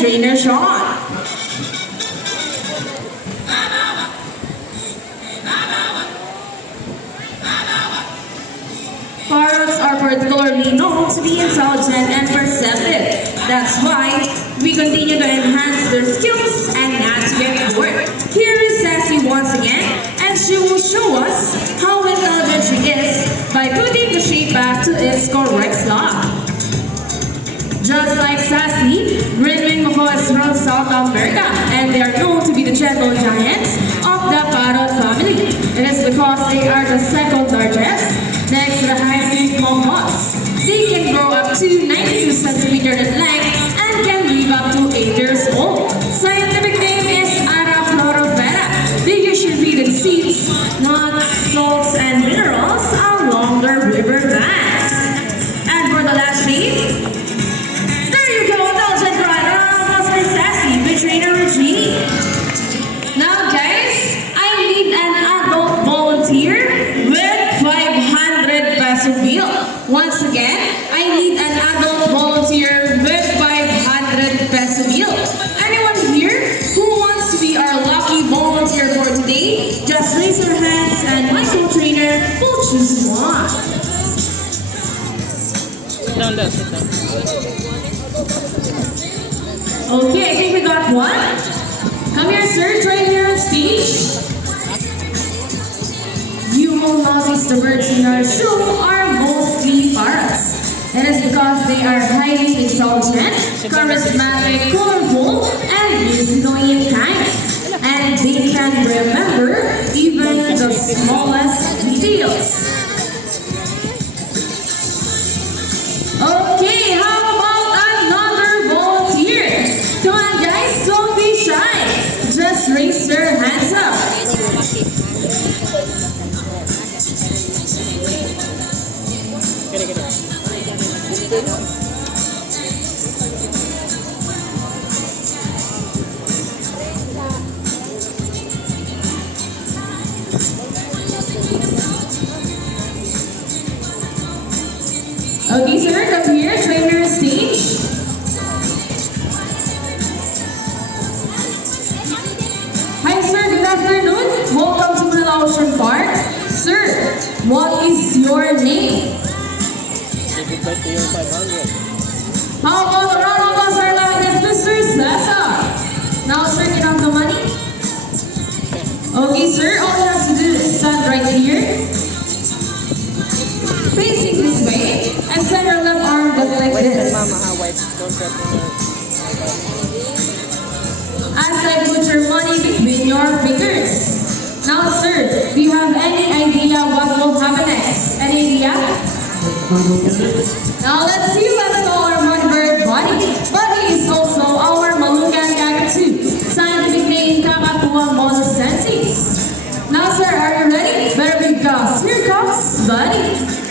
Trainer Sean. Parrots are particularly known to be intelligent and perceptive. That's why we continue to enhance their skills and not to get bored. Here is Sassy once again, and she will show us how intelligent she is by putting the shape back to its correct slot. Just like Sassy, Greenwing macaws from South America, and they are known to be the gentle giants of the parrot family. It is because they are the second largest next to the high-speed macaws. They can grow up to 92 centimeters in length and can live up to 8 years old. Scientific name is Araflorovera. They usually feed in seeds, nuts, salts, and minerals along the river banks. And for the last shape, Trainer Reggie. Now guys, I need an adult volunteer with 500 peso bill. Once again, I need an adult volunteer with 500 peso bill. Anyone here who wants to be our lucky volunteer for today, just raise your hands and my co-trainer will choose one. Sit down there, sit down. Okay, I think we got one. Come here, sir. Join here on stage. You will notice the birds in our show are mostly parrots. It is because they are highly intelligent, charismatic, colorful, and easygoing kind. And they can remember even the smallest details. Okay, how about another volunteer? Come on guys, don't be shy. Just raise your hands up. Okay, sir, come here, trainer stage. Hi, sir, good afternoon. Welcome to Manila Ocean Park. Sir, what is your name? How about a round of applause for our lucky Mr. Cesar? Now, sir, can I have the money? Okay, sir, all you have to do is stand right here, facing this way, and send your left arm just like this. As I put your money between your fingers. Now, sir, do you have any idea what will happen next? Any idea? Now, let's see. Let's call our Monbird Buddy. Buddy is also our Malungan Kakatu. Scientific name Kakatua monosensis. Now, sir, are you ready? Better be fast. Here comes Buddy.